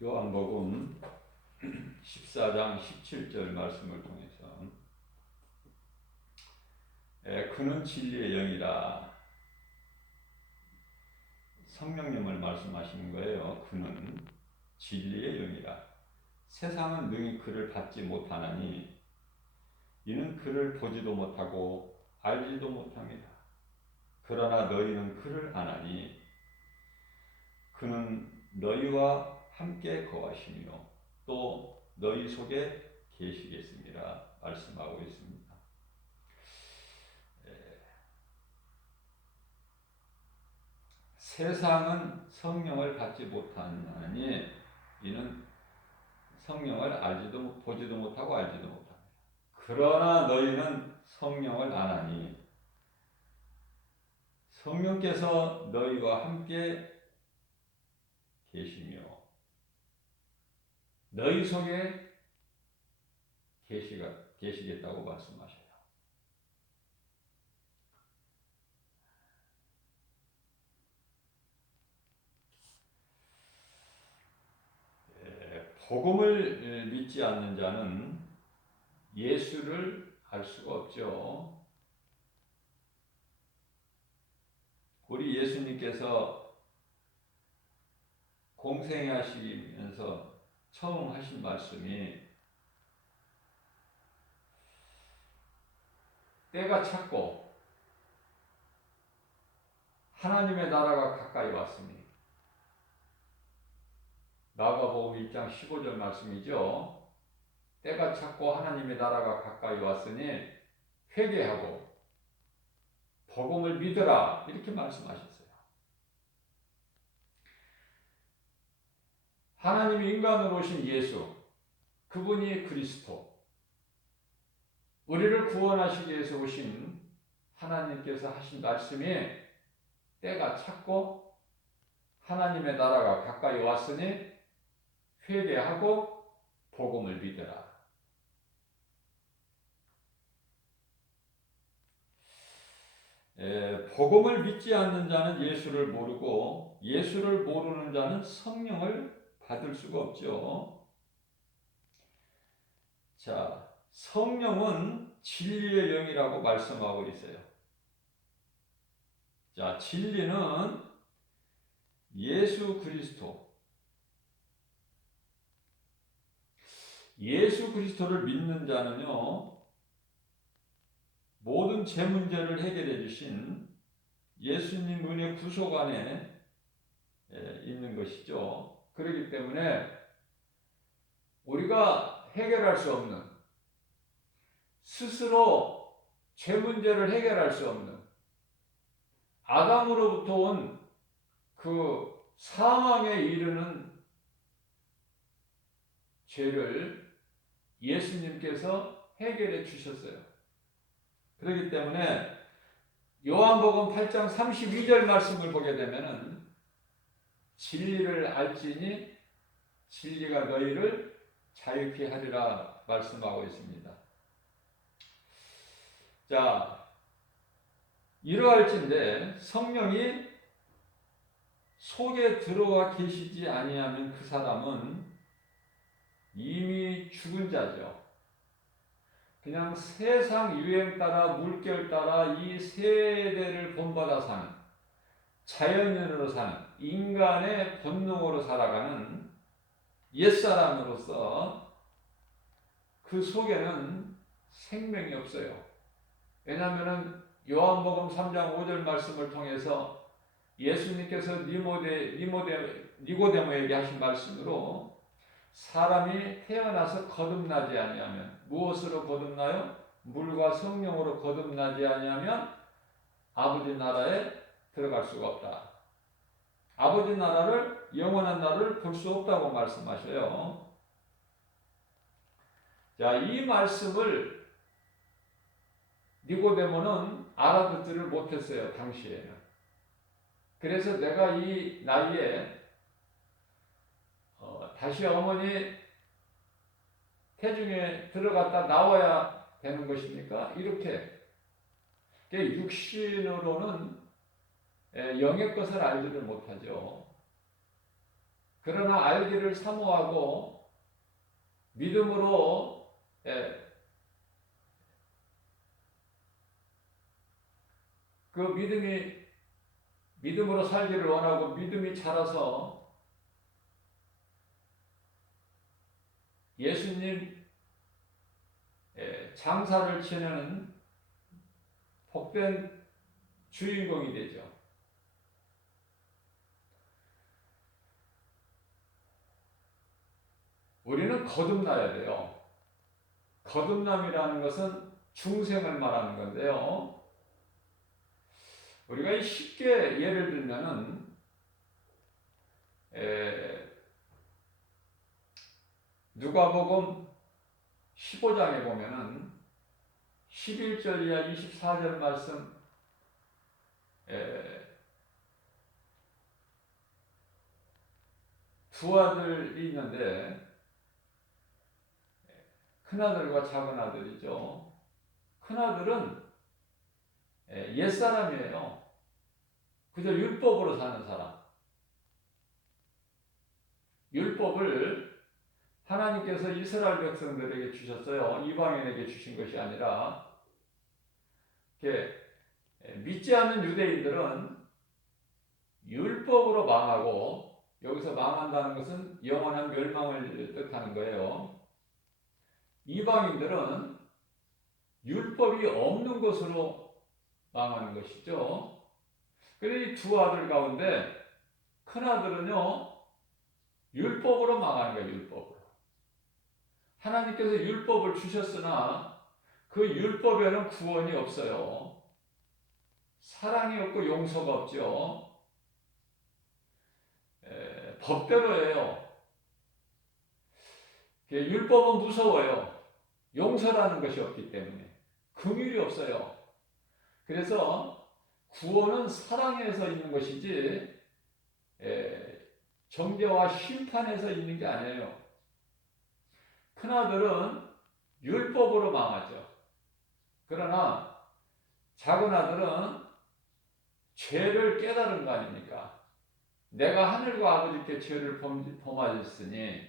요한복음 14장 17절 말씀을 통해서 그는 진리의 영이라 성령님을 말씀하시는 거예요. 그는 진리의 영이라 세상은 능히 그를 받지 못하나니 이는 그를 보지도 못하고 알지도 못합니다. 그러나 너희는 그를 아나니 그는 너희와 함께 거하시며 또 너희 속에 계시겠습니다. 말씀하고 있습니다. 세상은 성령을 받지 못하니 이는 성령을 알지도 보지도 못하고 알지도 못합니다. 그러나 너희는 성령을 아나니 성령께서 너희와 함께 계시며 너희 속에 계시겠다고 말씀하셔요. 복음을 믿지 않는 자는 예수를 알 수가 없죠. 우리 예수님께서 공생하시면서 처음 하신 말씀이 때가 찼고 하나님의 나라가 가까이 왔으니 마가복음 1장 15절 말씀이죠. 때가 찼고 하나님의 나라가 가까이 왔으니 회개하고 복음을 믿으라 이렇게 말씀하셨어요. 하나님이 인간으로 오신 예수 그분이 그리스도 우리를 구원하시기 위해서 오신 하나님께서 하신 말씀이 때가 찼고 하나님의 나라가 가까이 왔으니 회개하고 복음을 믿으라. 복음을 믿지 않는 자는 예수를 모르고 예수를 모르는 자는 성령을 받을 수가 없죠. 자, 성령은 진리의 영이라고 말씀하고 있어요. 자, 진리는 예수 그리스도, 예수 그리스도를 믿는 자는요, 모든 제 문제를 해결해 주신 예수님 은혜 구속 안에 있는 것이죠. 그렇기 때문에 우리가 해결할 수 없는, 스스로 제 문제를 해결할 수 없는 아담으로부터 온 그 사망에 이르는 죄를 예수님께서 해결해 주셨어요. 그렇기 때문에 요한복음 8장 32절 말씀을 보게 되면은 진리를 알지니 진리가 너희를 자유케 하리라 말씀하고 있습니다. 자, 이러할진대 성령이 속에 들어와 계시지 아니하면 그 사람은 이미 죽은 자죠. 그냥 세상 유행 따라 물결 따라 이 세대를 본받아 사는 자연인으로 사는 인간의 본능으로 살아가는 옛사람으로서 그 속에는 생명이 없어요. 왜냐하면 요한복음 3장 5절 말씀을 통해서 예수님께서 니고데모에게 하신 말씀으로 사람이 태어나서 거듭나지 아니하면 무엇으로 거듭나요? 물과 성령으로 거듭나지 아니하면 아버지 나라에 들어갈 수가 없다. 아버지 나라를 영원한 나라를 볼 수 없다고 말씀하셔요. 자, 이 말씀을 니고데모는 알아듣지를 못했어요. 당시에는. 그래서 내가 이 나이에 다시 어머니 태중에 들어갔다 나와야 되는 것입니까? 이렇게 육신으로는 영의 것을 알지를 못하죠. 그러나 알기를 사모하고 믿음으로 그 믿음으로 살기를 원하고 믿음이 자라서 예수님 장사를 지내는 복된 주인공이 되죠. 우리는 거듭나야 돼요. 거듭남이라는 것은 중생을 말하는 건데요. 우리가 쉽게 예를 들면은 누가복음 15장에 보면은 11절 이하 24절 말씀 두 아들이 있는데 큰아들과 작은아들이죠. 큰아들은 옛사람이에요. 그저 율법으로 사는 사람. 율법을 하나님께서 이스라엘 백성들에게 주셨어요. 이방인에게 주신 것이 아니라 믿지 않는 유대인들은 율법으로 망하고, 여기서 망한다는 것은 영원한 멸망을 뜻하는 거예요. 이방인들은 율법이 없는 것으로 망하는 것이죠. 그래서 이 두 아들 가운데 큰아들은요 율법으로 망하는 거예요. 율법으로. 하나님께서 율법을 주셨으나 그 율법에는 구원이 없어요. 사랑이 없고 용서가 없죠. 법대로예요. 율법은 무서워요. 용서라는 것이 없기 때문에. 긍휼이 없어요. 그래서 구원은 사랑에서 있는 것이지 정죄와 심판에서 있는 게 아니에요. 큰아들은 율법으로 망하죠. 그러나 작은아들은 죄를 깨달은 거 아닙니까? 내가 하늘과 아버지께 죄를 범하였으니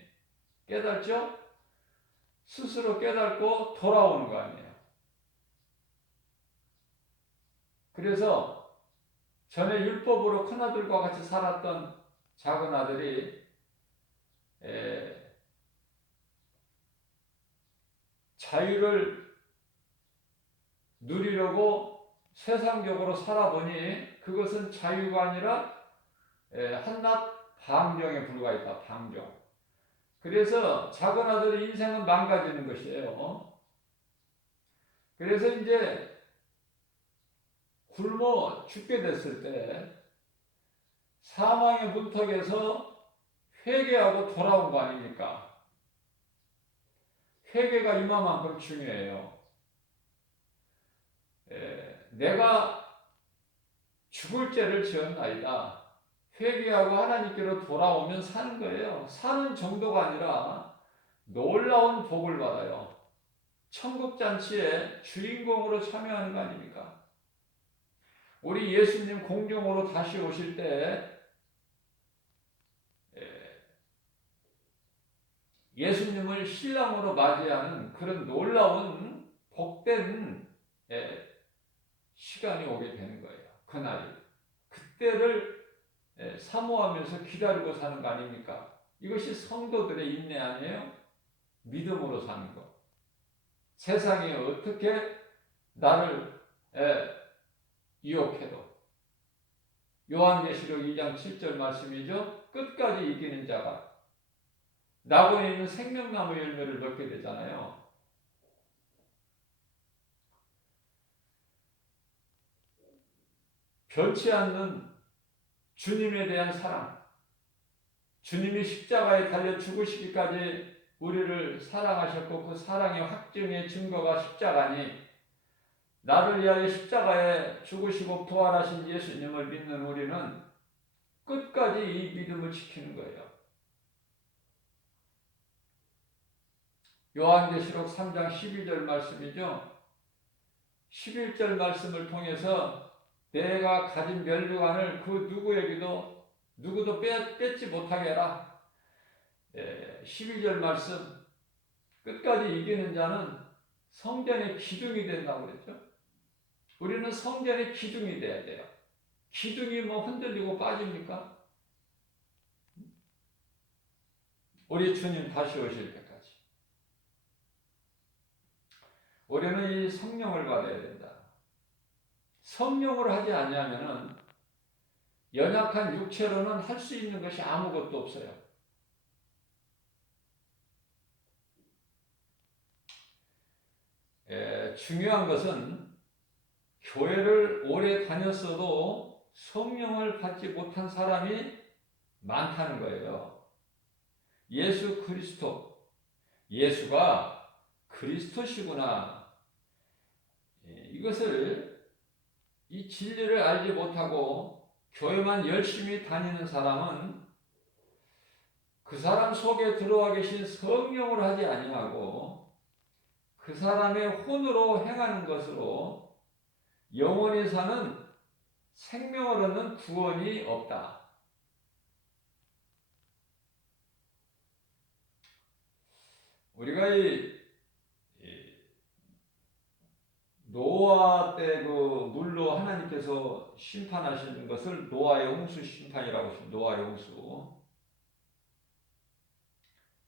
깨달죠? 스스로 깨닫고 돌아오는 거 아니에요. 그래서 전에 율법으로 큰아들과 같이 살았던 작은아들이 자유를 누리려고 세상적으로 살아보니 그것은 자유가 아니라 한낱 방종에 불과했다. 방종. 그래서 작은아들의 인생은 망가지는 것이에요. 그래서 이제 굶어 죽게 됐을 때 사망의 문턱에서 회개하고 돌아온 거 아닙니까? 회개가 이만큼 중요해요. 내가 죽을 죄를 지었나이다. 회개하고 하나님께로 돌아오면 사는 거예요. 사는 정도가 아니라 놀라운 복을 받아요. 천국잔치에 주인공으로 참여하는 거 아닙니까? 우리 예수님 공중으로 다시 오실 때 예수님을 신랑으로 맞이하는 그런 놀라운 복된 시간이 오게 되는 거예요. 그날이. 그때를 사모하면서 기다리고 사는 거 아닙니까? 이것이 성도들의 인내 아니에요? 믿음으로 사는 것. 세상이 어떻게 나를 유혹해도. 요한계시록 2장 7절 말씀이죠. 끝까지 이기는 자가 낙원에 있는 생명나무 열매를 먹게 되잖아요. 변치 않는 주님에 대한 사랑, 주님이 십자가에 달려 죽으시기까지 우리를 사랑하셨고 그 사랑의 확증의 증거가 십자가니 나를 위하여 십자가에 죽으시고 부활하신 예수님을 믿는 우리는 끝까지 이 믿음을 지키는 거예요. 요한계시록 3장 12절 말씀이죠. 11절 말씀을 통해서 내가 가진 멸류관을 그 누구도 뺏지 못하게 해라. 12절 말씀 끝까지 이기는 자는 성전의 기둥이 된다고 그랬죠. 우리는 성전의 기둥이 돼야 돼요. 기둥이 뭐 흔들리고 빠집니까? 우리 주님 다시 오실 때까지 우리는 이 성령을 받아야 된다. 성령을 하지 않냐면은 연약한 육체로는 할 수 있는 것이 아무것도 없어요. 중요한 것은 교회를 오래 다녔어도 성령을 받지 못한 사람이 많다는 거예요. 예수 그리스도, 예수가 그리스도시구나. 이것을 이 진리를 알지 못하고 교회만 열심히 다니는 사람은 그 사람 속에 들어와 계신 성령을 하지 아니하고 그 사람의 혼으로 행하는 것으로 영원히 사는 생명을 얻는 구원이 없다. 우리가 이 노아 때 그 물로 하나님께서 심판하시는 것을 노아의 홍수 심판이라고 하십니다. 노아의 홍수.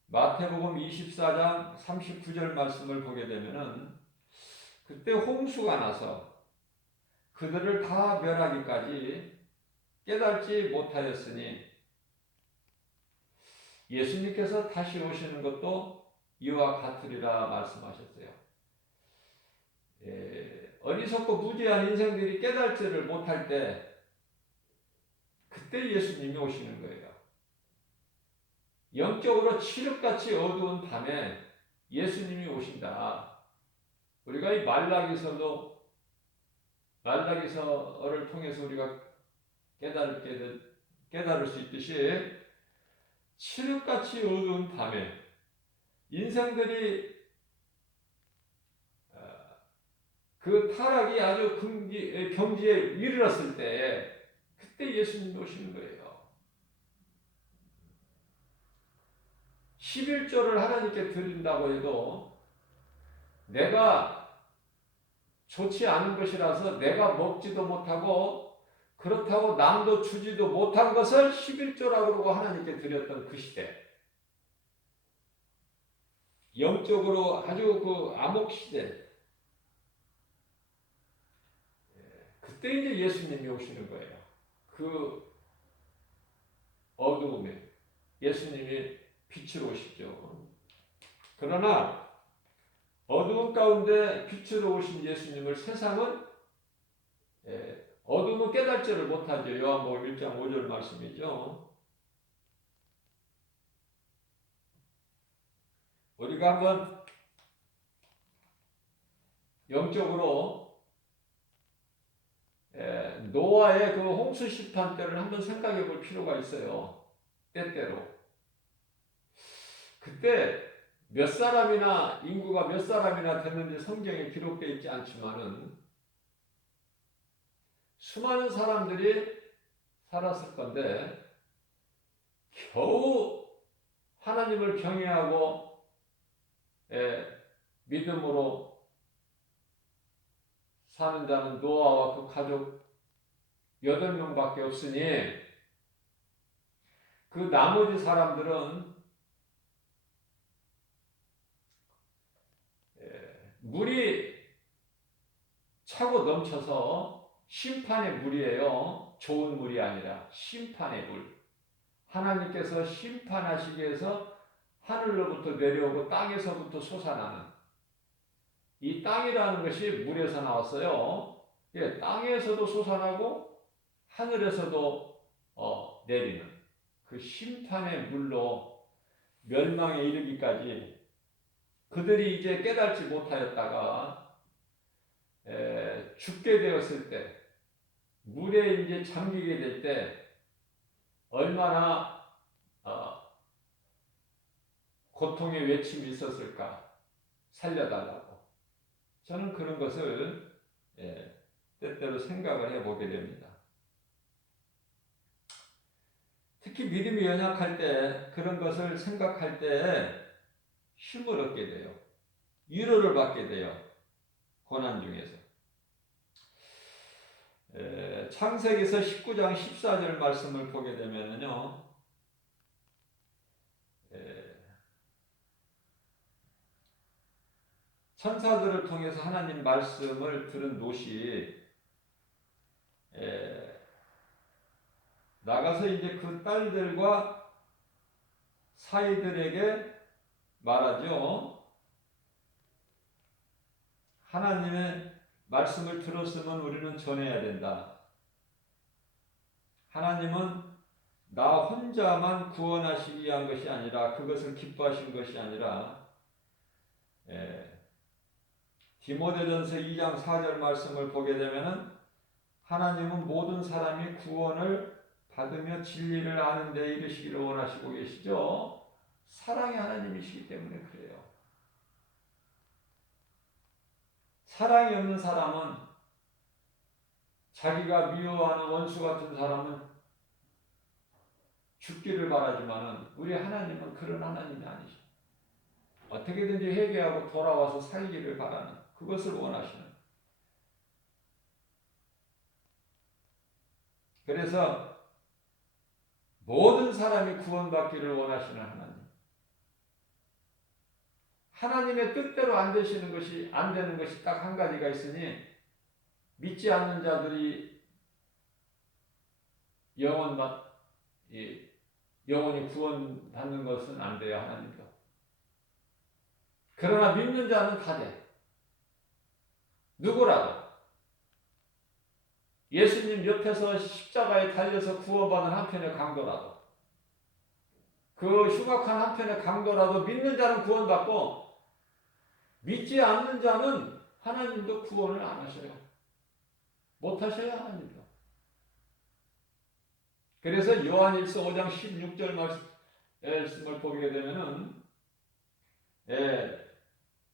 마태복음 24장 39절 말씀을 보게 되면은 그때 홍수가 나서 그들을 다 멸하기까지 깨닫지 못하였으니 예수님께서 다시 오시는 것도 이와 같으리라 말씀하셨어요. 어리석고 무지한 인생들이 깨닫지를 못할 때 그때 예수님이 오시는 거예요. 영적으로 칠흑같이 어두운 밤에 예수님이 오신다. 우리가 이 말라기서를 통해서 우리가 깨달을 수 있듯이 칠흑같이 어두운 밤에 인생들이 그 타락이 아주 경지에 이르렀을 때 그때 예수님이 오시는 거예요. 11조를 하나님께 드린다고 해도 내가 좋지 않은 것이라서 내가 먹지도 못하고 그렇다고 남도 주지도 못한 것을 11조라고 그러고 하나님께 드렸던 그 시대. 영적으로 아주 그 암흑 시대. 그때 이제 예수님이 오시는 거예요. 그 어두움에 예수님이 빛으로 오시죠. 그러나 어두움 가운데 빛으로 오신 예수님을 세상은 어둠은 깨닫지를 못하죠. 요한복음 1장 5절 말씀이죠. 우리가 한번 영적으로 노아의 그 홍수 심판 때를 한번 생각해 볼 필요가 있어요. 때때로. 그때 몇 사람이나 인구가 몇 사람이나 됐는지 성경에 기록되어 있지 않지만은 수많은 사람들이 살았을 건데 겨우 하나님을 경외하고 믿음으로 사는 자는 노아와 그 가족 8명밖에 없으니 그 나머지 사람들은 물이 차고 넘쳐서 심판의 물이에요. 좋은 물이 아니라 심판의 물. 하나님께서 심판하시기 위해서 하늘로부터 내려오고 땅에서부터 솟아나는 이 땅이라는 것이 물에서 나왔어요. 땅에서도 솟아나고 하늘에서도 내리는 그 심판의 물로 멸망에 이르기까지 그들이 이제 깨닫지 못하였다가 죽게 되었을 때 물에 이제 잠기게 될 때 얼마나 고통의 외침이 있었을까. 살려달라고. 저는 그런 것을 때때로 생각을 해보게 됩니다. 특히 믿음이 연약할 때 그런 것을 생각할 때 힘을 얻게 돼요. 위로를 받게 돼요. 고난 중에서. 창세기서 19장 14절 말씀을 보게 되면요. 천사들을 통해서 하나님 말씀을 들은 롯이 나가서 이제 그 딸들과 사이들에게 말하죠. 하나님의 말씀을 들었으면 우리는 전해야 된다. 하나님은 나 혼자만 구원하시기 위한 것이 아니라 그것을 기뻐하신 것이 아니라 디모데전서 2장 4절 말씀을 보게 되면은 하나님은 모든 사람이 구원을 받으며 진리를 아는 데 이르시기를 원하시고 계시죠. 사랑의 하나님이시기 때문에 그래요. 사랑이 없는 사람은 자기가 미워하는 원수 같은 사람은 죽기를 바라지만은 우리 하나님은 그런 하나님이 아니죠. 어떻게든지 회개하고 돌아와서 살기를 바라는 그것을 원하시는. 그래서 모든 사람이 구원받기를 원하시는 하나님. 하나님의 뜻대로 안 되는 것이 딱 한 가지가 있으니 믿지 않는 자들이 영원히 구원받는 것은 안 돼요. 하나님도. 그러나 믿는 자는 다 돼. 누구라도. 예수님 옆에서 십자가에 달려서 구원받은 한편의 강도라도. 그 흉악한 한편의 강도라도 믿는 자는 구원받고 믿지 않는 자는 하나님도 구원을 안 하셔요. 못 하셔요. 하나님도. 그래서 요한일서 5장 16절 말씀을 보게 되면은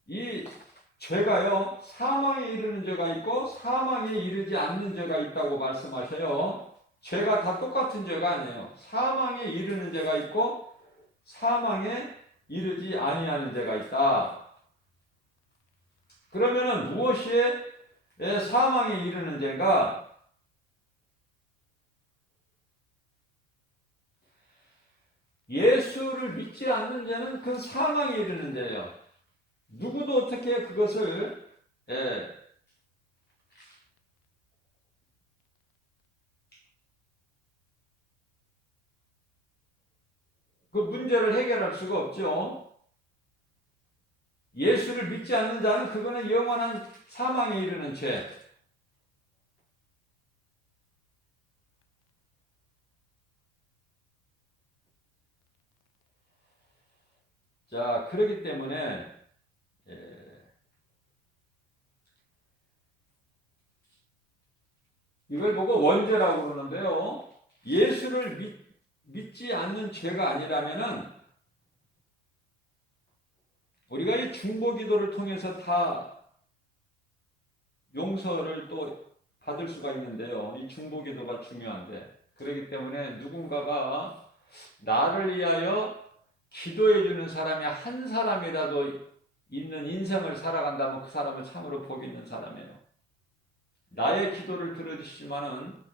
이 죄가요 사망에 이르는 죄가 있고 사망에 이르지 않는 죄가 있다고 말씀하셔요. 죄가 다 똑같은 죄가 아니에요. 사망에 이르는 죄가 있고 사망에 이르지 아니하는 죄가 있다. 그러면은 무엇이 사망에 이르는 죄가? 예수를 믿지 않는 죄는 그 사망에 이르는 죄예요. 누구도 어떻게 그것을 그 문제를 해결할 수가 없죠. 예수를 믿지 않는 자는 그거는 영원한 사망에 이르는 죄. 자, 그렇기 때문에 이걸 보고 원죄라고 그러는데요. 예수를 믿지 않는 죄가 아니라면은 우리가 이 중보기도를 통해서 다 용서를 또 받을 수가 있는데요. 이 중보기도가 중요한데 그렇기 때문에 누군가가 나를 위하여 기도해 주는 사람이 한 사람이라도 있는 인생을 살아간다면 그 사람은 참으로 복 있는 사람이에요. 나의 기도를 들어주시지만은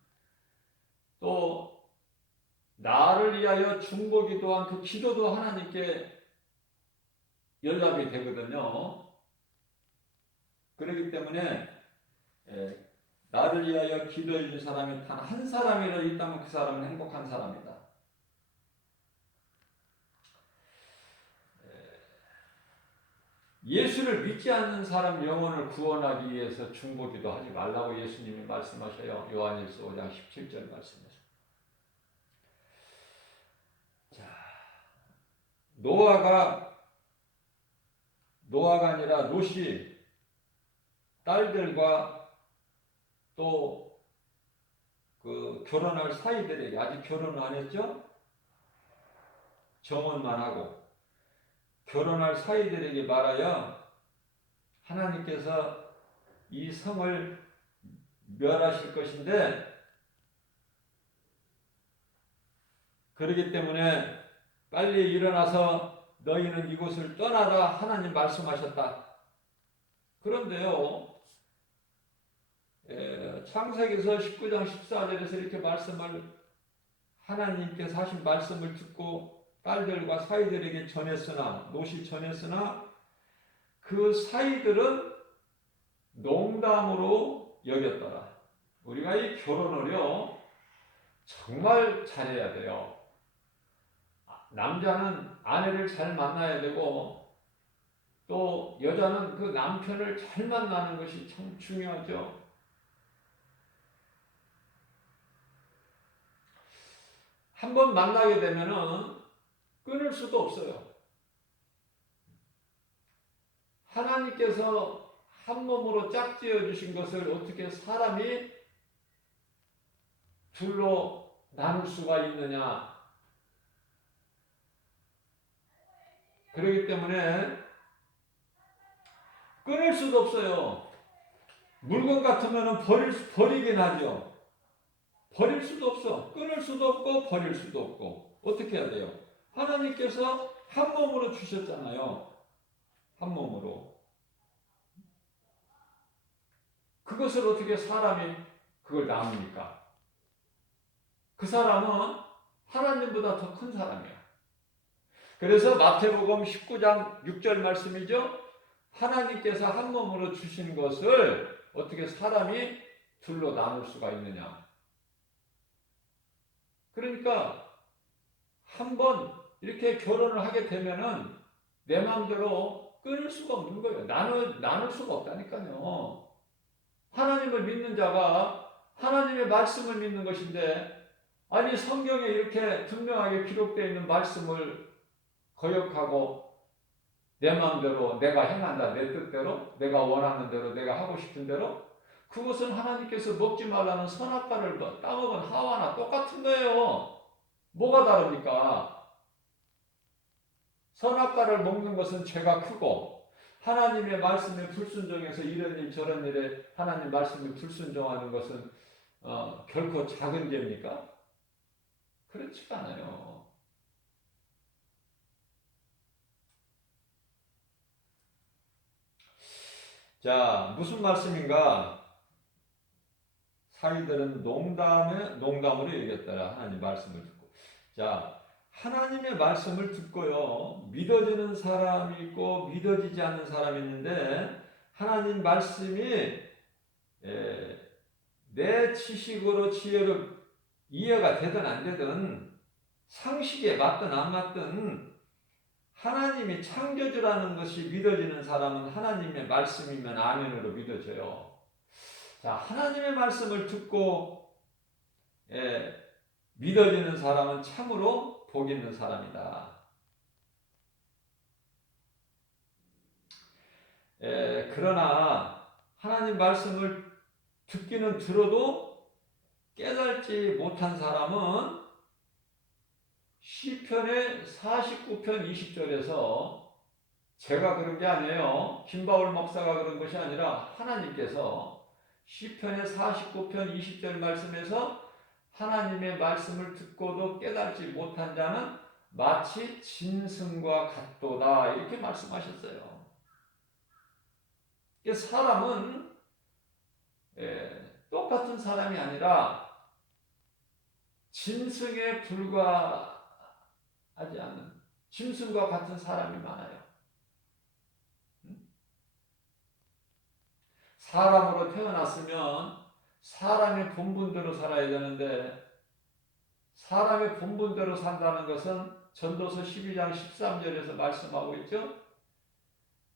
또 나를 위하여 중보기도한 그 기도도 하나님께 연락이 되거든요. 그렇기 때문에 나를 위하여 기도해 준 사람이 단 한 사람이라도 있다면 그 사람은 행복한 사람이다. 예수를 믿지 않는 사람 영혼을 구원하기 위해서 중보기도 하지 말라고 예수님이 말씀하셔요. 요한일서 5장 17절 말씀에서. 자, 노아가 아니라 롯이 딸들과 또 그 결혼할 사이들에게 아직 결혼을 안 했죠? 정혼만 하고 결혼할 사이들에게 말하여 하나님께서 이 성을 멸하실 것인데 그렇기 때문에 빨리 일어나서 너희는 이곳을 떠나라 하나님 말씀하셨다. 그런데요, 창세기서 19장 14절에서 이렇게 말씀을 하나님께서 하신 말씀을 듣고 딸들과 사이들에게 전했으나 롯이 전했으나 그 사이들은 농담으로 여겼더라. 우리가 이 결혼을요 정말 잘해야 돼요. 남자는 아내를 잘 만나야 되고 또 여자는 그 남편을 잘 만나는 것이 참 중요하죠. 한번 만나게 되면은 끊을 수도 없어요. 하나님께서 한 몸으로 짝지어 주신 것을 어떻게 사람이 둘로 나눌 수가 있느냐. 그렇기 때문에 끊을 수도 없어요. 물건 같으면 버리긴 하죠. 버릴 수도 없어. 끊을 수도 없고 버릴 수도 없고. 어떻게 해야 돼요? 하나님께서 한 몸으로 주셨잖아요. 한 몸으로. 그것을 어떻게 사람이 그걸 나눕니까? 그 사람은 하나님보다 더 큰 사람이야. 그래서 마태복음 19장 6절 말씀이죠. 하나님께서 한 몸으로 주신 것을 어떻게 사람이 둘로 나눌 수가 있느냐. 그러니까 한번 이렇게 결혼을 하게 되면은 내 마음대로 끊을 수가 없는 거예요. 나눌 수가 없다니까요. 하나님을 믿는 자가 하나님의 말씀을 믿는 것인데, 아니 성경에 이렇게 분명하게 기록되어 있는 말씀을 거역하고 내 마음대로 내가 행한다, 내 뜻대로, 내가 원하는 대로, 내가 하고 싶은 대로, 그것은 하나님께서 먹지 말라는 선악과를 따먹은 하와나 똑같은 거예요. 뭐가 다릅니까? 선악과를 먹는 것은 죄가 크고 하나님의 말씀에 불순종해서 이런 일 저런 일에 하나님 말씀에 불순종하는 것은 결코 작은 죄입니까? 그렇지가 않아요. 자, 무슨 말씀인가? 사이들은 농담으로 얘기했더라. 하나님 말씀을 듣고. 자, 하나님의 말씀을 듣고요. 믿어지는 사람이 있고 믿어지지 않는 사람이 있는데, 하나님 말씀이 내 지식으로 지혜로 이해가 되든 안 되든 상식에 맞든 안 맞든 하나님이 창조주라는 것이 믿어지는 사람은 하나님의 말씀이면 아멘으로 믿어져요. 자, 하나님의 말씀을 듣고 믿어지는 사람은 참으로 복 있는 사람이다. 그러나 하나님 말씀을 듣기는 들어도 깨달지 못한 사람은 시편의 49편 20절에서 제가 그런 게 아니에요. 김바울 목사가 그런 것이 아니라 하나님께서 시편의 49편 20절 말씀에서 하나님의 말씀을 듣고도 깨달지 못한 자는 마치 짐승과 같도다 이렇게 말씀하셨어요. 사람은 똑같은 사람이 아니라 짐승에 불과하지 않는 짐승과 같은 사람이 많아요. 사람으로 태어났으면 사람의 본분대로 살아야 되는데 사람의 본분대로 산다는 것은 전도서 12장 13절에서 말씀하고 있죠.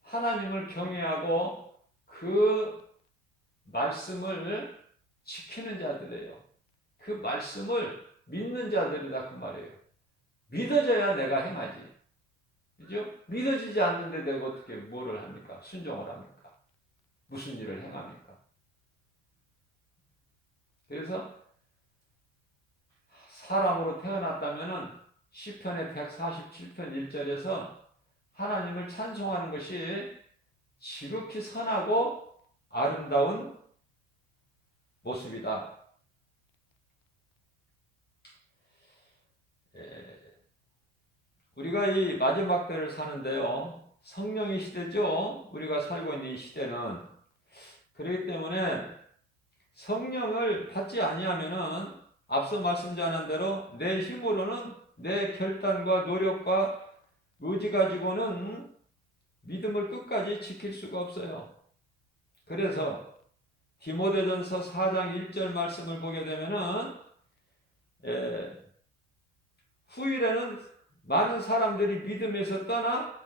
하나님을 경외하고 그 말씀을 지키는 자들이에요. 그 말씀을 믿는 자들이다 그 말이에요. 믿어져야 내가 행하지. 그죠? 믿어지지 않는데 내가 어떻게 뭐를 합니까? 순종을 합니까? 무슨 일을 행합니까? 그래서 사람으로 태어났다면은 시편의 147편 1절에서 하나님을 찬송하는 것이 지극히 선하고 아름다운 모습이다. 우리가 이 마지막 때를 사는데요. 성령의 시대죠. 우리가 살고 있는 이 시대는. 그렇기 때문에 성령을 받지 아니하면은 앞서 말씀드린 대로 내 힘으로는 내 결단과 노력과 의지 가지고는 믿음을 끝까지 지킬 수가 없어요. 그래서 디모데전서 4장 1절 말씀을 보게 되면은 후일에는 많은 사람들이 믿음에서 떠나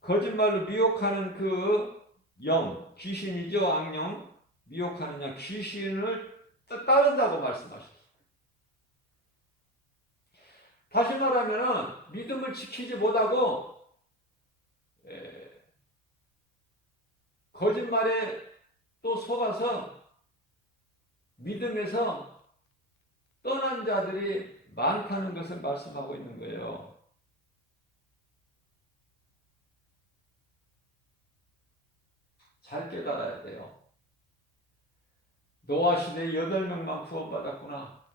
거짓말로 미혹하는 그 영, 귀신이죠, 악령, 미혹하는 영, 귀신을 따른다고 말씀하셨어요. 다시 말하면 믿음을 지키지 못하고 거짓말에 또 속아서 믿음에서 떠난 자들이 많다는 것을 말씀하고 있는 거예요. 잘 깨달아야 돼요. 노아 시대에 8명만 구원받았구나.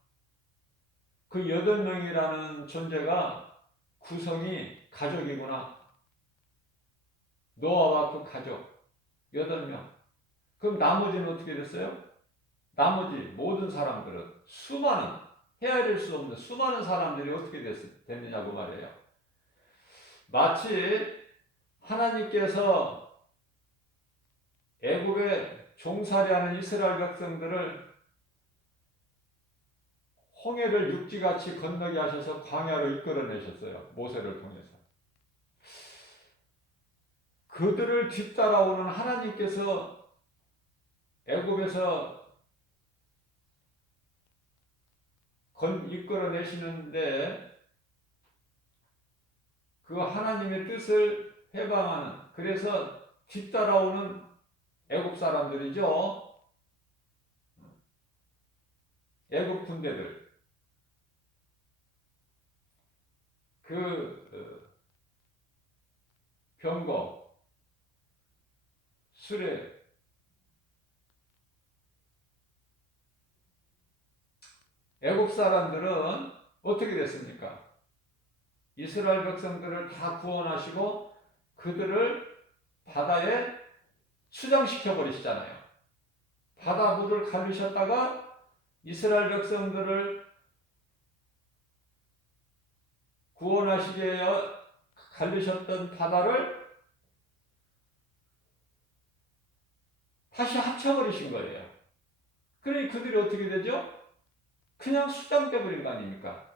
그 8명이라는 존재가 구성이 가족이구나. 노아와 그 가족 8명. 그럼 나머지는 어떻게 됐어요? 나머지 모든 사람들은 수많은 헤아릴 수 없는 수많은 사람들이 어떻게 됐느냐고 말이에요. 마치 하나님께서 애굽에 종살이하는 이스라엘 백성들을 홍해를 육지같이 건너게 하셔서 광야로 이끌어내셨어요. 모세를 통해서. 그들을 뒤따라오는 하나님께서 애굽에서 이끌어내시는데 그 하나님의 뜻을 해방하는, 그래서 뒤따라오는 애굽 사람들이죠. 애굽 군대들. 그 병거, 수레, 애굽 사람들은 어떻게 됐습니까? 이스라엘 백성들을 다 구원하시고 그들을 바다에 수장시켜 버리시잖아요. 바다 물을 가르셨다가 이스라엘 백성들을 구원하시기 위하여 가르셨던 바다를 다시 합쳐버리신 거예요. 그러니 그들이 어떻게 되죠? 그냥 수장돼 버린 거 아닙니까?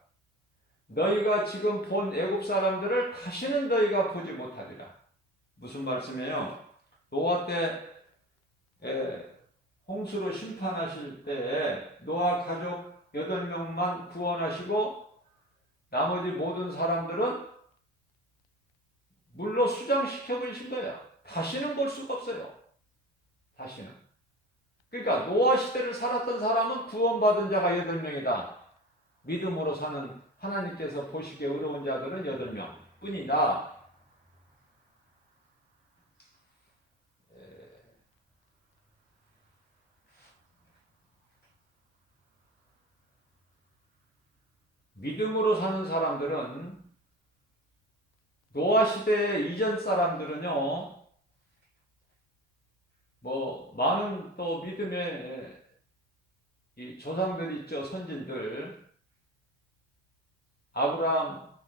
너희가 지금 본 애굽 사람들을 다시는 너희가 보지 못하리라. 무슨 말씀이에요? 노아 때 홍수로 심판하실 때 노아 가족 8명만 구원하시고 나머지 모든 사람들은 물로 수장시켜버리신 거예요. 다시는 볼 수가 없어요. 다시는. 그러니까 노아 시대를 살았던 사람은 구원받은 자가 8명이다. 믿음으로 사는 하나님께서 보시기에 의로운 자들은 8명 뿐이다. 믿음으로 사는 사람들은 노아 시대 이전 사람들은요, 뭐 많은 또 믿음의 이 조상들이 있죠. 선진들, 아브라함,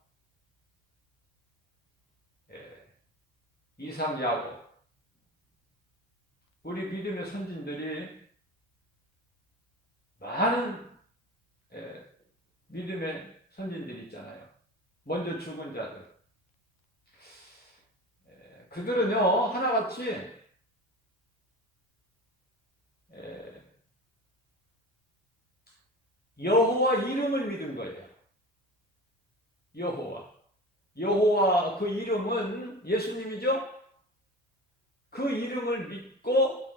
이삭, 야곱. 우리 믿음의 선진들이 많은 믿음의 선진들이 있잖아요. 먼저 죽은 자들. 그들은요, 하나같이 여호와 이름을 믿은 거예요. 여호와 그 이름은 예수님이죠. 그 이름을 믿고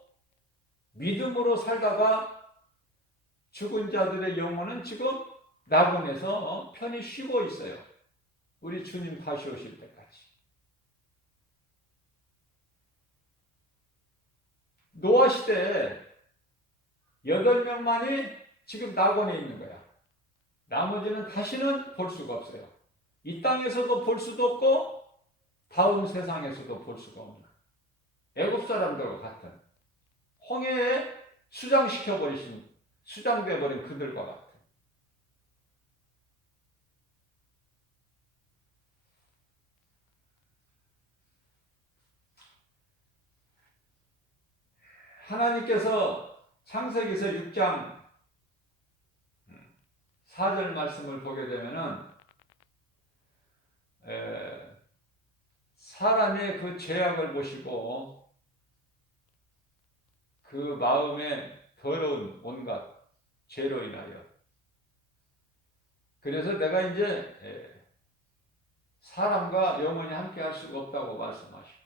믿음으로 살다가 죽은 자들의 영혼은 지금 낙원에서 편히 쉬고 있어요. 우리 주님 다시 오실 때까지. 노아 시대에 8명만이 지금 낙원에 있는 거야. 나머지는 다시는 볼 수가 없어요. 이 땅에서도 볼 수도 없고 다음 세상에서도 볼 수가 없는 애굽 사람들과 같은 홍해에 수장되어 버린 그들과 같은 하나님께서 창세기서 6장 4절 말씀을 보게 되면은 사람의 그 죄악을 보시고 그 마음에 더러운 온갖 죄로 인하여 그래서 내가 이제 사람과 영원히 함께 할 수가 없다고 말씀하시고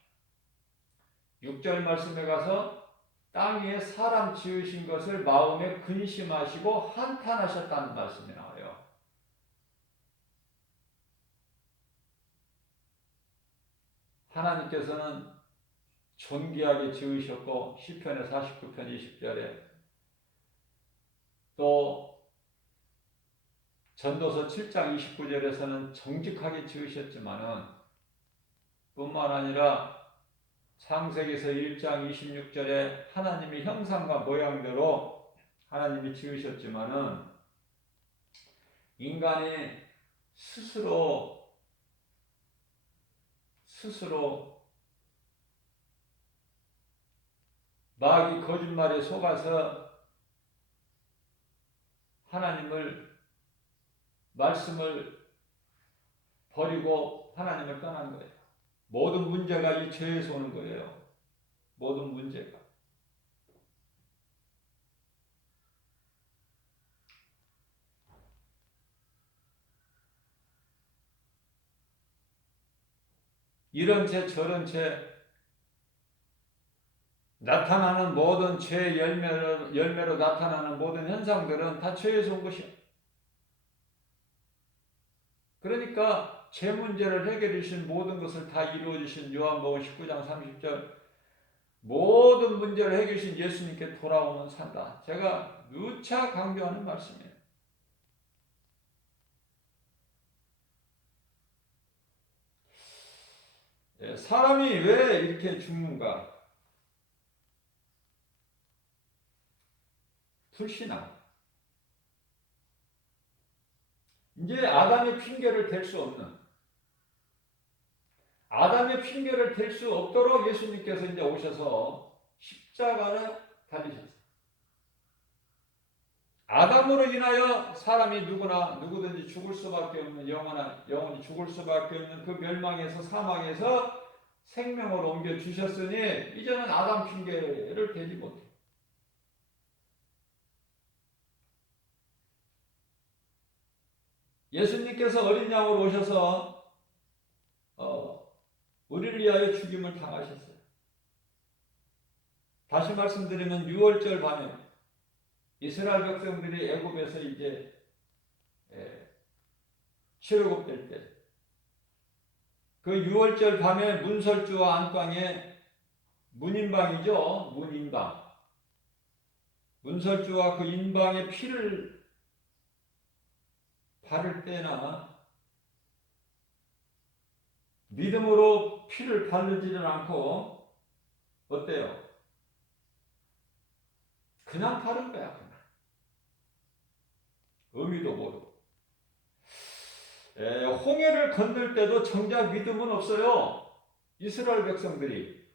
6절 말씀에 가서 땅 위에 사람 지으신 것을 마음에 근심하시고 한탄하셨다는 말씀이 나와요. 하나님께서는 존귀하게 지으셨고 시편의 49편 20절에 또 전도서 7장 29절에서는 정직하게 지으셨지만은 뿐만 아니라 창세기서 1장 26절에 하나님의 형상과 모양대로 하나님이 지으셨지만은 인간이 스스로 마귀 거짓말에 속아서 말씀을 버리고 하나님을 떠난 거예요. 모든 문제가 이 죄에서 오는 거예요. 모든 문제가. 이런 죄 저런 죄 나타나는 모든 죄의 열매로 나타나는 모든 현상들은 다 죄에서 온 것이야. 그러니까 죄 문제를 해결해 주신 모든 것을 다 이루어 주신 요한복음 19장 30절 모든 문제를 해결해 주신 예수님께 돌아오면 산다. 제가 누차 강조하는 말씀이에요. 사람이 왜 이렇게 죽는가? 불신앙. 이제 아담의 핑계를 댈 수 없는 아담의 핑계를 댈 수 없도록 예수님께서 이제 오셔서 십자가를 달리셨어요. 아담으로 인하여 사람이 누구든지 죽을 수밖에 없는 영원히 죽을 수밖에 없는 그 멸망에서 사망에서 생명으로 옮겨 주셨으니 이제는 아담 핑계를 대지 못해. 예수님께서 어린 양으로 오셔서 우리를 위하여 죽임을 당하셨어요. 다시 말씀드리면 6월절 밤에 이스라엘 백성들이 애굽에서 이제 출애굽될 때 그 6월절 밤에 문설주와 안방에 문인방이죠. 문인방. 문설주와 그 인방에 피를 바를 때나 믿음으로 피를 바르지는 않고 어때요? 그냥 바른 거야. 그냥. 의미도 모르고. 홍해를 건널 때도 정작 믿음은 없어요. 이스라엘 백성들이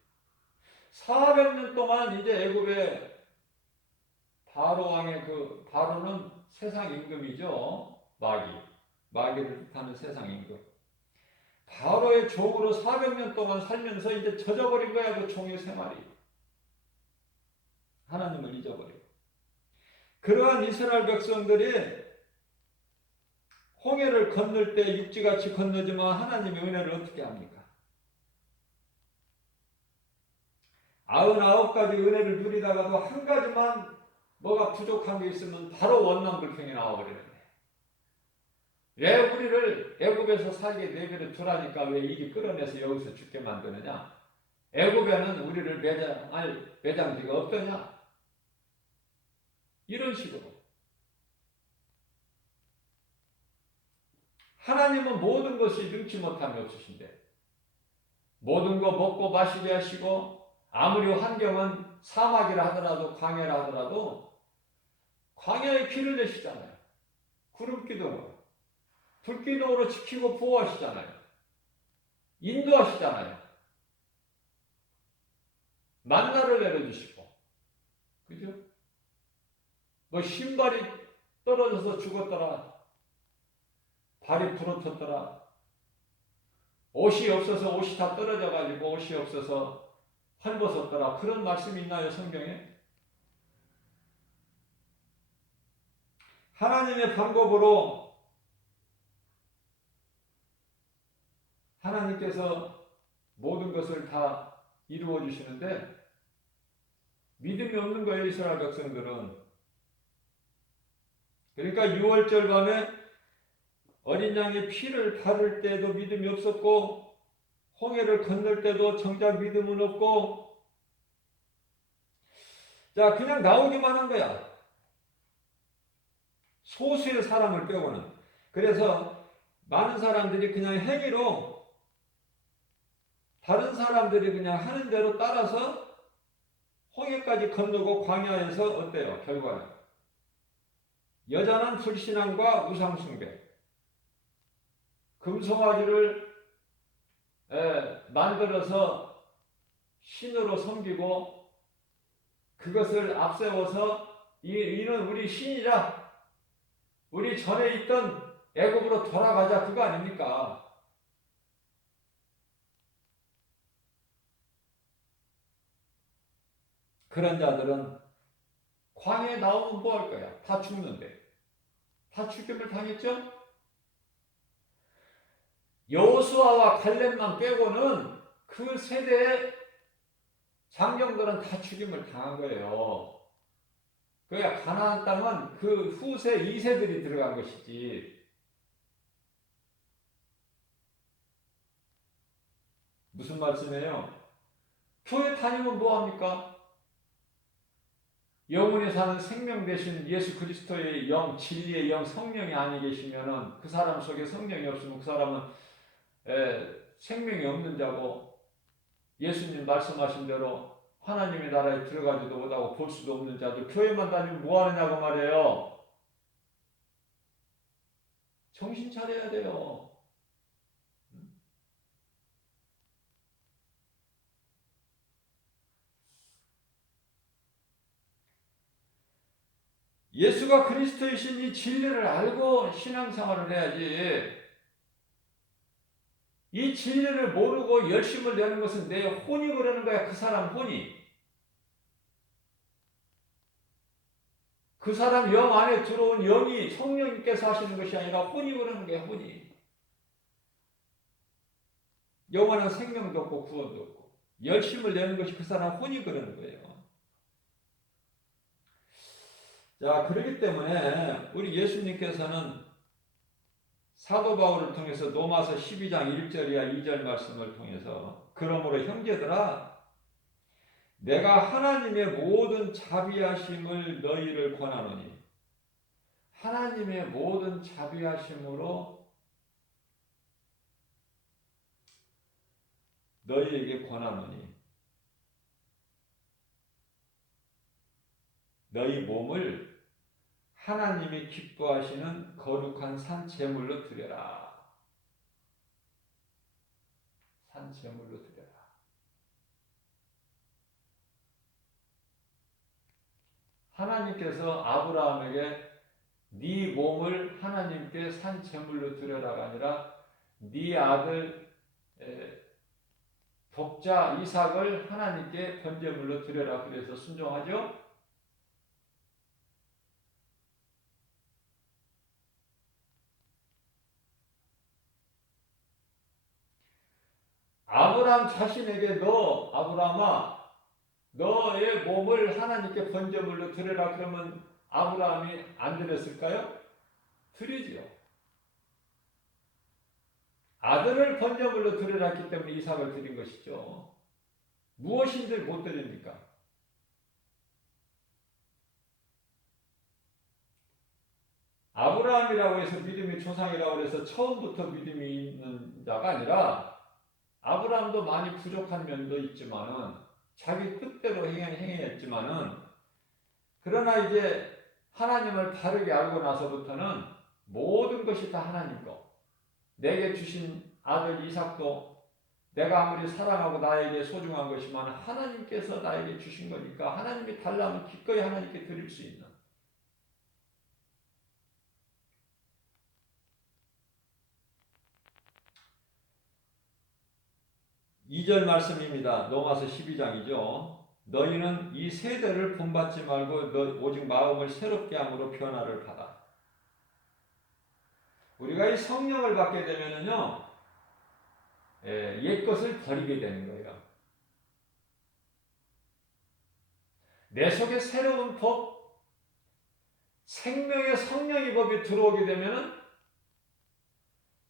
400년 동안 이제 애굽의 바로 왕의 바로는 세상 임금이죠. 마귀를 뜻하는 세상 임금. 바로의 종으로 400년 동안 살면서 이제 젖어버린 거야. 그 종의 생활이. 하나님을 잊어버리고. 그러한 이스라엘 백성들이 홍해를 건널 때 육지같이 건너지만 하나님의 은혜를 어떻게 합니까? 99가지 은혜를 누리다가도 한 가지만 뭐가 부족한 게 있으면 바로 원망불평이 나와버리는데 왜 우리를 애굽에서 살게 내버려 두라니까 왜 이게 끌어내서 여기서 죽게 만드느냐? 애굽에는 우리를 매장할 매장지가 없더냐? 이런 식으로 하나님은 모든 것이 능치 못함이 없으신데 모든 거 먹고 마시게 하시고 아무리 환경은 사막이라 하더라도 광야라 하더라도 광야에 길을 내시잖아요. 구름기둥으로 불기둥으로 지키고 보호하시잖아요. 인도하시잖아요. 만나를 내려주시고 그죠? 뭐 신발이 떨어져서 죽었더라. 발이 부러졌더라. 옷이 없어서 옷이 다 떨어져가지고 옷이 없어서 헐벗었더라. 그런 말씀이 있나요, 성경에? 하나님의 방법으로 하나님께서 모든 것을 다 이루어 주시는데 믿음이 없는 거예요, 이스라엘 백성들은. 그러니까 유월절 밤에 어린 양의 피를 바를 때도 믿음이 없었고 홍해를 건널 때도 정작 믿음은 없고 자 그냥 나오기만 한 거야. 소수의 사람을 빼고는. 그래서 많은 사람들이 그냥 행위로 다른 사람들이 그냥 하는 대로 따라서 홍해까지 건너고 광야에서 어때요? 결과는 여전한 불신앙과 우상숭배, 금송아지를 만들어서 신으로 섬기고 그것을 앞세워서 이는 우리 신이라 우리 전에 있던 애굽으로 돌아가자 그거 아닙니까? 그런 자들은 광야에 나오면 뭐 할 거야? 다 죽는데. 다 죽임을 당했죠? 여호수아와 갈렙만 빼고는 그 세대의 장정들은 다 죽임을 당한 거예요. 그러니까 가나안 땅은 그 후세 2세들이 들어간 것이지. 무슨 말씀이에요? 교회 다니면 뭐합니까? 영원히 사는 생명 되신 예수 그리스도의 영, 진리의 영, 성령이 아니 계시면은 그 사람 속에 성령이 없으면 그 사람은 생명이 없는 자고 예수님 말씀하신 대로 하나님의 나라에 들어가지도 못하고 볼 수도 없는 자들 교회만 다니면 뭐 하느냐고 말이에요. 정신 차려야 돼요. 예수가 그리스도이신 이 진리를 알고 신앙생활을 해야지. 이 진리를 모르고 열심을 내는 것은 내 혼이 그러는 거야. 그 사람 혼이. 그 사람 영 안에 들어온 영이 성령님께서 하시는 것이 아니라 혼이 그러는 거야. 혼이. 영원한 생명도 없고 구원도 없고 열심을 내는 것이 그 사람 혼이 그러는 거예요. 자, 그렇기 때문에 우리 예수님께서는 사도 바울을 통해서 로마서 12장 1절이야 2절 말씀을 통해서 그러므로 형제들아 내가 하나님의 모든 자비하심을 너희를 권하노니 하나님의 모든 자비하심으로 너희에게 권하노니 너희 몸을 하나님이 기뻐하시는 거룩한 산 제물로 드려라. 산 제물로 드려라. 하나님께서 아브라함에게 네 몸을 하나님께 산 제물로 드려라가 아니라 네 아들 독자 이삭을 하나님께 번제물로 드려라 그래서 순종하죠. 아브라함 자신에게 너 아브라함아 너의 몸을 하나님께 번제물로 드려라 그러면 아브라함이 안 드렸을까요? 드리지요. 아들을 번제물로 드리라 했기 때문에 이삭을 드린 것이죠. 무엇인들 못 드립니까? 아브라함이라고 해서 믿음의 조상이라고 해서 처음부터 믿음이 있는 자가 아니라 아브라함도 많이 부족한 면도 있지만은 자기 뜻대로 행했지만은 그러나 이제 하나님을 바르게 알고 나서부터는 모든 것이 다 하나님 거. 내게 주신 아들 이삭도 내가 아무리 사랑하고 나에게 소중한 것이지만 하나님께서 나에게 주신 거니까 하나님이 달라면 기꺼이 하나님께 드릴 수 있는. 2절 말씀입니다. 로마서 12장이죠. 너희는 이 세대를 본받지 말고 오직 마음을 새롭게 함으로 변화를 받아. 우리가 이 성령을 받게 되면은요, 옛 것을 버리게 되는 거예요. 내 속에 새로운 법, 생명의 성령의 법이 들어오게 되면은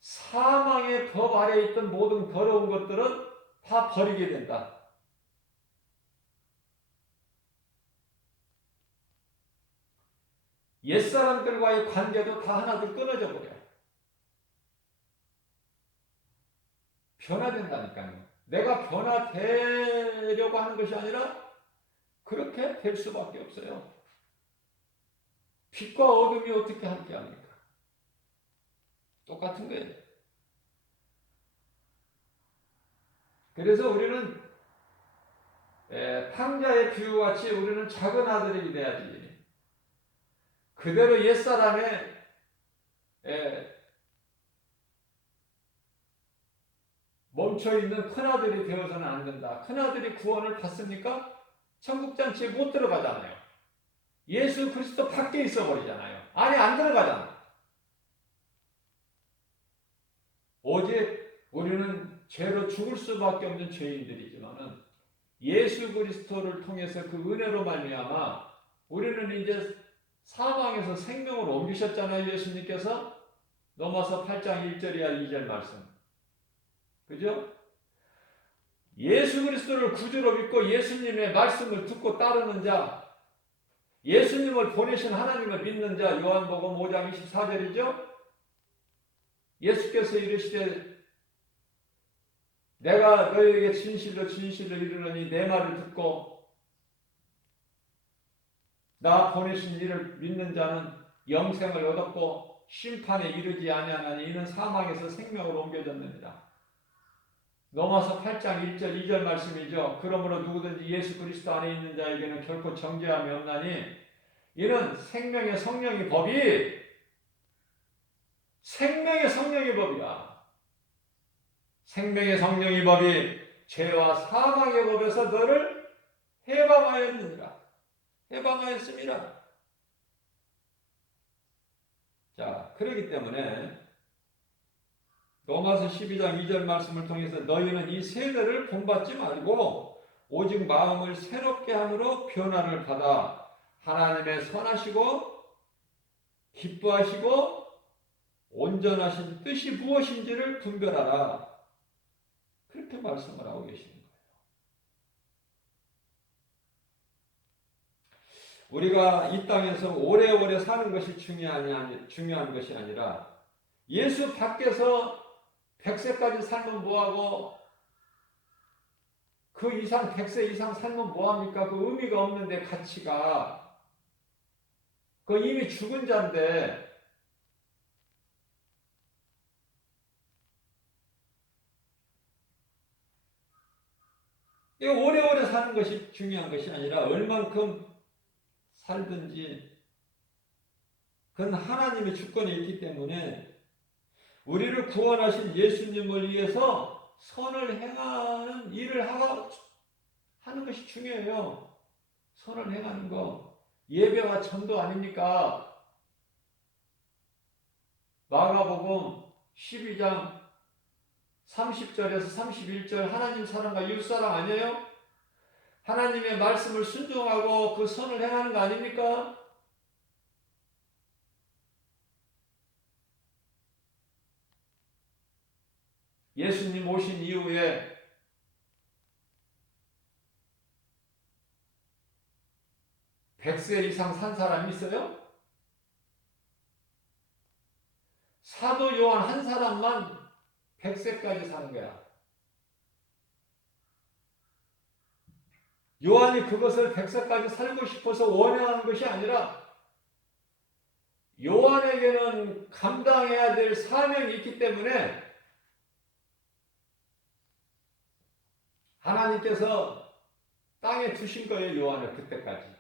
사망의 법 아래에 있던 모든 더러운 것들은 다 버리게 된다. 옛사람들과의 관계도 다 하나둘 끊어져 버려요. 변화된다니까요. 내가 변화되려고 하는 것이 아니라 그렇게 될 수밖에 없어요. 빛과 어둠이 어떻게 함께합니까? 똑같은 거예요. 그래서 우리는 탕자의 비유같이 우리는 작은 아들이 돼야지. 그대로 옛사람의 멈춰있는 큰아들이 되어서는 안 된다. 큰아들이 구원을 받습니까? 천국잔치에 못 들어가잖아요. 예수 그리스도 밖에 있어버리잖아요. 안에 안 들어가잖아. 오직 우리는 죄로 죽을 수밖에 없는 죄인들이지만은 예수 그리스도를 통해서 그 은혜로 말미암아 우리는 이제 사망에서 생명으로 옮기셨잖아요. 예수님께서 로마서 8장 1절이야 2절 말씀. 그죠? 예수 그리스도를 구주로 믿고 예수님의 말씀을 듣고 따르는 자, 예수님을 보내신 하나님을 믿는 자, 요한복음 5장 24절이죠? 예수께서 이르시되 내가 너희에게 진실로 진실로 이르노니 내 말을 듣고 나 보내신 이를 믿는 자는 영생을 얻었고 심판에 이르지 아니하나니 이는 사망에서 생명으로 옮겨졌느니라. 로마서 8장 1절 2절 말씀이죠. 그러므로 누구든지 예수 그리스도 안에 있는 자에게는 결코 정죄함이 없나니 이는 생명의 성령의 법이 생명의 성령의 법이야. 생명의 성령의 법이 죄와 사망의 법에서 너를 해방하였느니라. 해방하였습니다. 자, 그렇기 때문에 로마서 12장 2절 말씀을 통해서 너희는 이 세대를 본받지 말고 오직 마음을 새롭게 함으로 변화를 받아 하나님의 선하시고 기뻐하시고 온전하신 뜻이 무엇인지를 분별하라. 그렇게 말씀을 하고 계시는 거예요. 우리가 이 땅에서 오래오래 사는 것이 중요한 것이 아니라 예수 밖에서 100세까지 살면 뭐하고 그 이상 100세 이상 살면 뭐합니까? 그 의미가 없는데 가치가 그 이미 죽은 자인데 오래오래 사는 것이 중요한 것이 아니라 얼만큼 살든지 그건 하나님의 주권에 있기 때문에 우리를 구원하신 예수님을 위해서 선을 행하는 일을 하는 것이 중요해요. 선을 행하는 거. 예배와 전도 아닙니까? 마가복음 12장 30절에서 31절 하나님 사랑과 이웃사랑 아니에요? 하나님의 말씀을 순종하고 그 선을 행하는 거 아닙니까? 예수님 오신 이후에 100세 이상 산 사람이 있어요? 사도 요한 한 사람만 100세까지 사는 거야. 요한이 그것을 100세까지 살고 싶어서 원하는 것이 아니라 요한에게는 감당해야 될 사명이 있기 때문에 하나님께서 땅에 두신 거예요. 요한을 그때까지.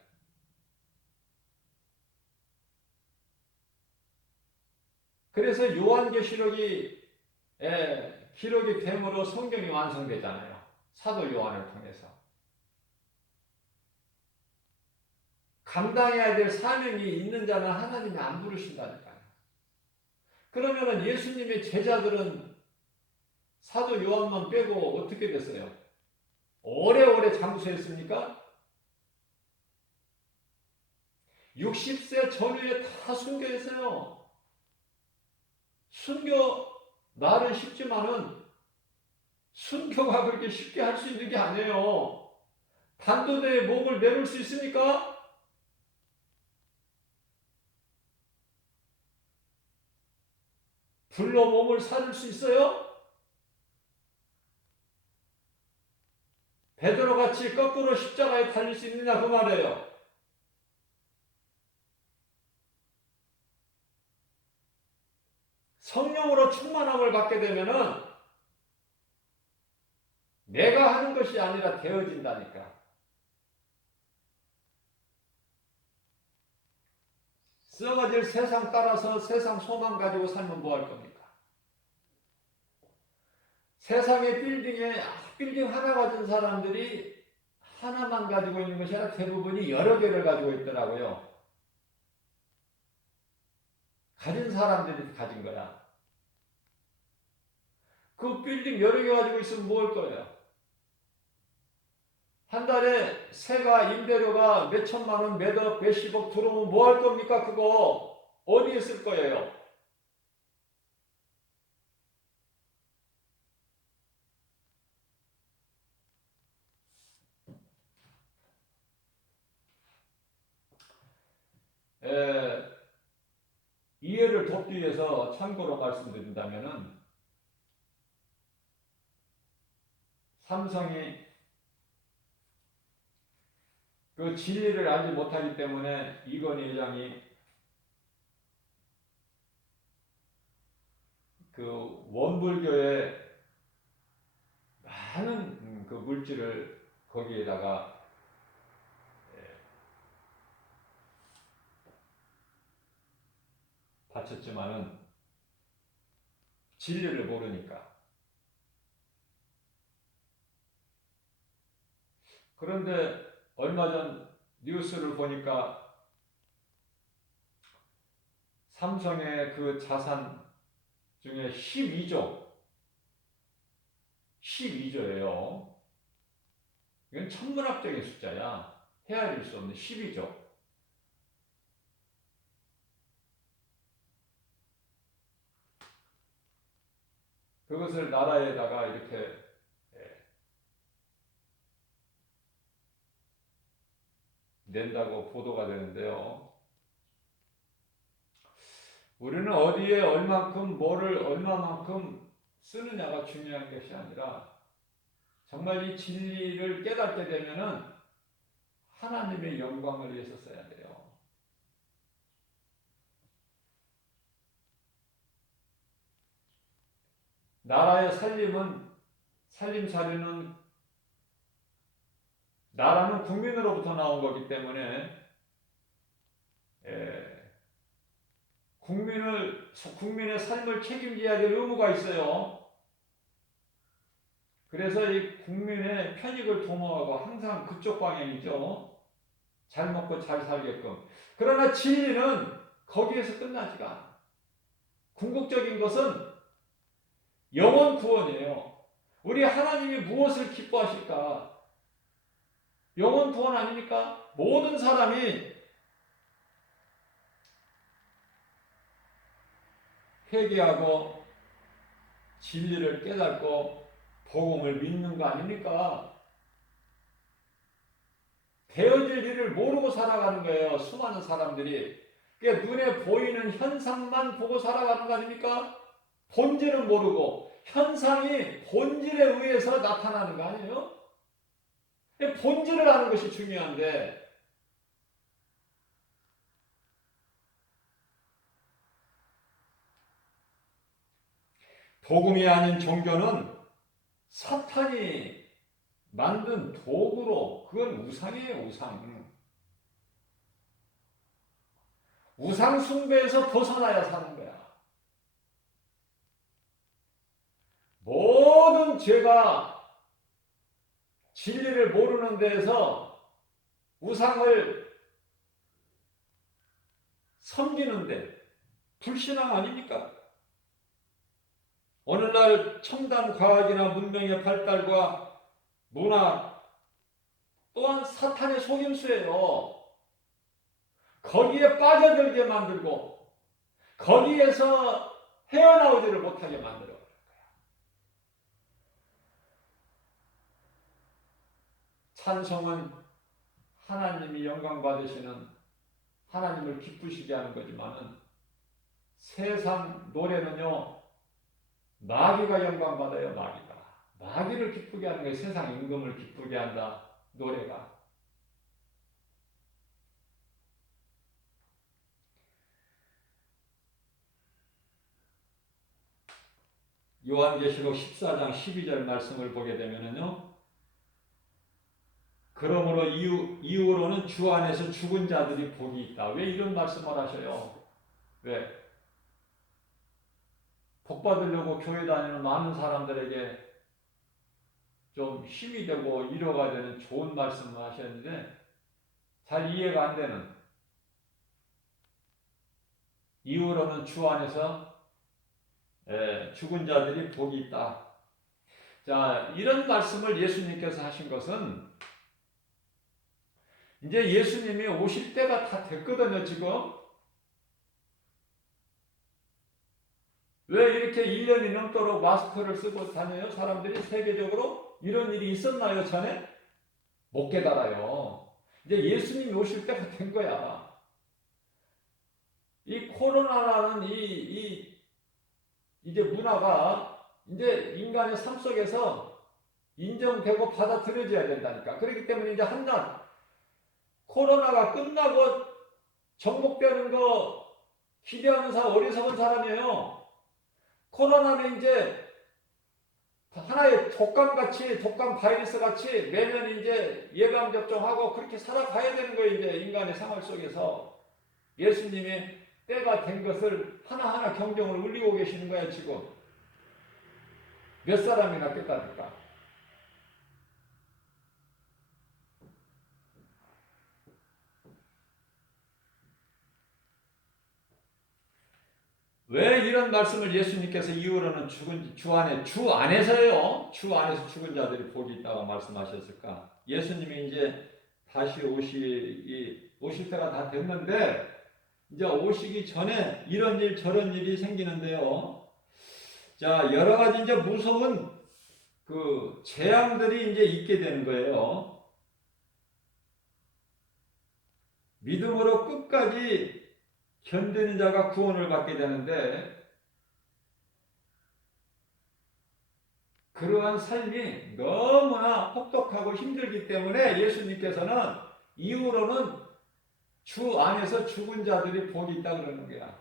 그래서 요한계시록이 기록이 됨으로 성경이 완성되잖아요. 사도 요한을 통해서. 감당해야 될 사명이 있는 자는 하나님이 안 부르신다니까요. 그러면 예수님의 제자들은 사도 요한만 빼고 어떻게 됐어요? 오래오래 장수했습니까? 60세 전후에 다 순교했어요. 순교 날은 쉽지만은 순교가 그렇게 쉽게 할 수 있는 게 아니에요. 단도대에 몸을 내놓을 수 있습니까? 불로 몸을 살릴 수 있어요? 베드로같이 거꾸로 십자가에 달릴 수 있느냐 그 말이에요. 성령으로 충만함을 받게 되면은 내가 하는 것이 아니라 되어진다니까. 썩어질 세상 따라서 세상 소망 가지고 살면 뭐 할 겁니까? 세상의 빌딩 하나 가진 사람들이 하나만 가지고 있는 것이 아니라 대부분이 여러 개를 가지고 있더라고요. 가진 사람들이 가진 거야. 그 빌딩 여러 개 가지고 있으면 뭐 할 거예요? 한 달에 세가 임대료가 몇 천만 원, 몇억, 몇십억 들어오면 뭐 할 겁니까? 그거 어디에 쓸 거예요? 이해를 돕기 위해서 참고로 말씀드린다면은 삼성이 그 진리를 알지 못하기 때문에 이건희 회장이 그 원불교의 많은 그 물질을 거기에다가 바쳤지만은 진리를 모르니까. 그런데 얼마 전 뉴스를 보니까 삼성의 그 자산 중에 12조예요. 이건 천문학적인 숫자야. 헤아릴 수 없는 12조. 그것을 나라에다가 이렇게 낸다고 보도가 되는데요. 우리는 어디에 얼만큼 뭐를 얼마만큼 쓰느냐가 중요한 것이 아니라 정말 이 진리를 깨닫게 되면은 하나님의 영광을 위해서 써야 돼요. 나라의 살림살이는 나라는 국민으로부터 나온 거기 때문에 국민의 삶을 책임져야 될 의무가 있어요. 그래서 이 국민의 편익을 도모하고 항상 그쪽 방향이죠. 잘 먹고 잘 살게끔. 그러나 진리는 거기에서 끝나지가 않아. 궁극적인 것은 영원 구원이에요. 우리 하나님이 무엇을 기뻐하실까? 영원 구원 아닙니까? 모든 사람이 회개하고 진리를 깨닫고 복음을 믿는 거 아닙니까? 되어질 일을 모르고 살아가는 거예요. 수많은 사람들이. 그러니까 눈에 보이는 현상만 보고 살아가는 거 아닙니까? 본질은 모르고 현상이 본질에 의해서 나타나는 거 아니에요? 본질을 아는 것이 중요한데 복음이 아닌 종교는 사탄이 만든 도구로, 그건 우상이에요, 우상. 우상 숭배에서 벗어나야 사는 거야. 모든 죄가 진리를 모르는 데에서 우상을 섬기는데 불신앙 아닙니까? 오늘날 첨단 과학이나 문명의 발달과 문화 또한 사탄의 속임수예요. 거기에 빠져들게 만들고 거기에서 헤어나오지를 못하게 만들어. 찬송은 하나님이 영광 받으시는, 하나님을 기쁘시게 하는 거지만은 세상 노래는요 마귀가 영광 받아요. 마귀를 기쁘게 하는 거예요. 세상 임금을 기쁘게 한다 노래가. 요한계시록 14장 12절 말씀을 보게 되면은요, 그러므로 이후로는 주 안에서 죽은 자들이 복이 있다. 왜 이런 말씀을 하셔요? 왜? 복 받으려고 교회 다니는 많은 사람들에게 좀 힘이 되고 위로가 되는 좋은 말씀을 하셨는데 잘 이해가 안 되는, 이후로는 주 안에서 죽은 자들이 복이 있다. 자, 이런 말씀을 예수님께서 하신 것은 이제 예수님이 오실 때가 다 됐거든요, 지금. 왜 이렇게 1년이 넘도록 마스크를 쓰고 다녀요? 사람들이 세계적으로? 이런 일이 있었나요, 전에? 못 깨달아요. 이제 예수님이 오실 때가 된 거야. 이 코로나라는 이제 문화가 이제 인간의 삶 속에서 인정되고 받아들여져야 된다니까. 그렇기 때문에 이제 한낱 코로나가 끝나고 정복되는 거 기대하는 사람 어리석은 사람이에요. 코로나는 이제 하나의 독감같이, 독감 바이러스같이 매년 이제 예방 접종하고 그렇게 살아가야 되는 거예요. 이제 인간의 생활 속에서. 예수님이 때가 된 것을 하나하나 경종을 울리고 계시는 거예요, 지금. 몇 사람이나 깨달을까? 왜 이런 말씀을 예수님께서 이후로는 주 안에서요, 주 안에서 죽은 자들이 복이 있다고 말씀하셨을까? 예수님이 이제 다시 오실 때가 다 됐는데, 이제 오시기 전에 이런 일 저런 일이 생기는데요. 자, 여러 가지 이제 무서운 그 재앙들이 이제 있게 되는 거예요. 믿음으로 끝까지 견디는 자가 구원을 받게 되는데, 그러한 삶이 너무나 혹독하고 힘들기 때문에 예수님께서는 이후로는 주 안에서 죽은 자들이 복이 있다 그러는 거야.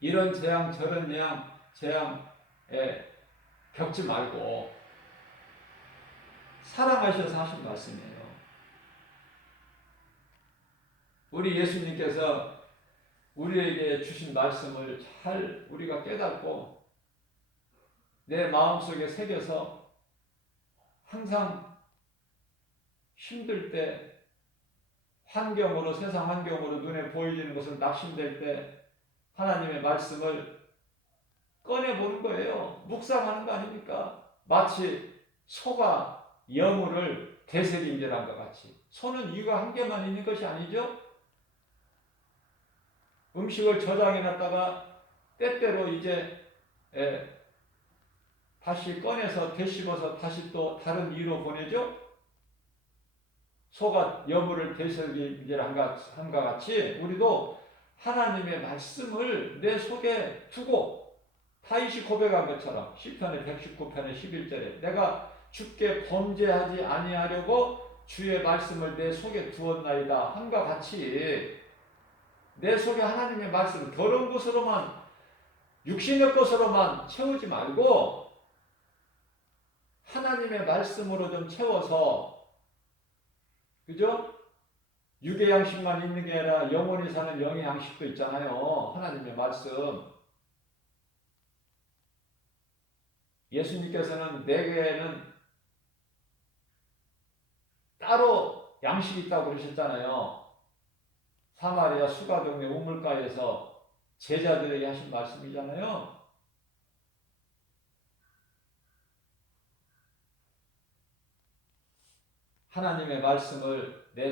이런 재앙 저런 재앙에 겪지 말고 사랑하셔서 하신 말씀이에요. 우리 예수님께서 우리에게 주신 말씀을 잘 우리가 깨닫고 내 마음속에 새겨서 항상 힘들 때, 환경으로, 세상 환경으로 눈에 보이는 것을 낙심될 때 하나님의 말씀을 꺼내보는 거예요. 묵상하는 거 아닙니까? 마치 소가 여물을 되새김질한 것 같이. 소는 이가 한 개만 있는 것이 아니죠? 음식을 저장해놨다가 때때로 이제 다시 꺼내서 되씹어서 다시 또 다른 이로 보내죠? 소가 여물을 되새기기를 함과 같이 우리도 하나님의 말씀을 내 속에 두고 다윗이 고백한 것처럼 시편의 119편의 11절에 내가 주께 범죄하지 아니하려고 주의 말씀을 내 속에 두었나이다 함과 같이 내 속에 하나님의 말씀 더러운 것으로만 육신의 것으로만 채우지 말고 하나님의 말씀으로 좀 채워서 그죠? 육의 양식만 있는 게 아니라 영원히 사는 영의 양식도 있잖아요. 하나님의 말씀. 예수님께서는 내게는 따로 양식이 있다고 그러셨잖아요. 사마리아 수가 동네 우물가에서 제자들에게 하신 말씀이잖아요. 하나님의 말씀을 내